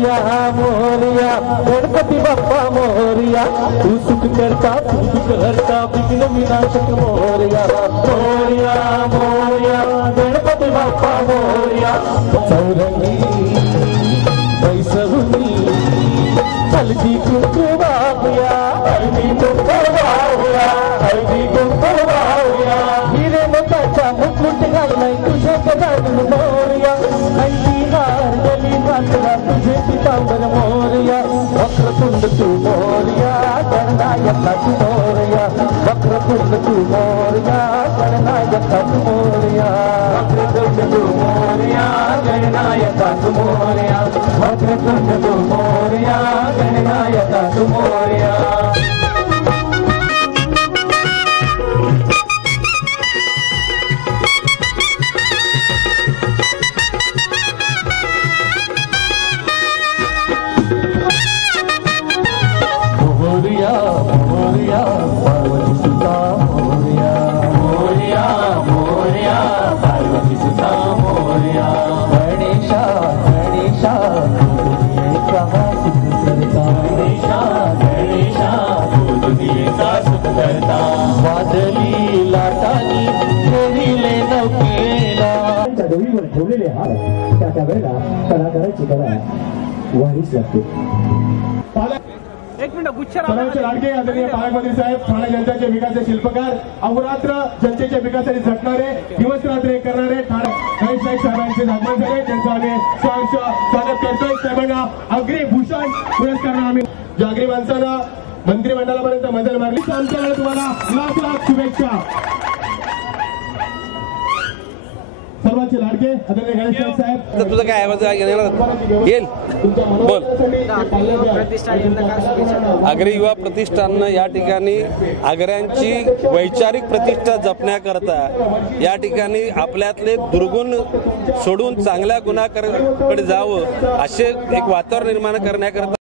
मोरया मोरया गणपती बाप्पा मोरया तू सुख करता विघ्न विनाशक मोरया मोरया मोरया गणपती बाप्पा मोरया चौरंगी बैसवनी हल्दी कुंकू वाहुया हल्दी कुंकू वाहुया हल्दी कुंकू वाहुया हिरे मोत्याचा मुकुट घाललाय तुझे गजानन मोरया हल्दी हार गली घातला तुझे पितांबर मोरया वक्रतुंड तू मोरया गणनायका तू मोरया वक्रतुंड तू मोरया गणनायका तू मोरया वक्रतुंड तू मोरया गणनायका तू मोरया वक्रतुंड तू मोरया गणनायका तू मोरया मोरया मोरया पार्वती सुता मोरया मोरया मोरया पार्वती सुता मोरया गणेशा गणेशा सुख करता गणेशा गणेशा तुझा सुख करता वादली लाटानी खेळीले नौकेला डोईवर ठेवलेले हात त्या वेळेला कलाकाराची कला वाढीच लागते. सर्वांचे लाडके आदरणीय पालकमंत्री साहेब ठाणे जनतेचे विकासाचे शिल्पकार अहोरात्र जनतेच्या विकासासाठी झटणारे दिवस रात्र एक करणारे ठाणे गणेश नाईक साहेबांचे आगमन झाले त्यांचं आम्ही सहर्ष स्वागत करतोय. साहेबांना अग्रिभूषण पुरस्कार आम्ही जागरी माणसांना मंत्रिमंडळापर्यंत मजल मारली. आमच्याकडे तुम्हाला लाख लाख शुभेच्छा. सर्वांचे लाडके आदरणीय गणेश नाईक साहेब तुझं काय आवाज येईल बोल. आग्रे युवा प्रतिष्ठाननं या ठिकाणी आग्र्यांची वैचारिक प्रतिष्ठा जपण्याकरता या ठिकाणी आपल्यातले दुर्गुण सोडून चांगल्या गुणाकडे जावं असे एक वातावरण निर्माण करण्याकरता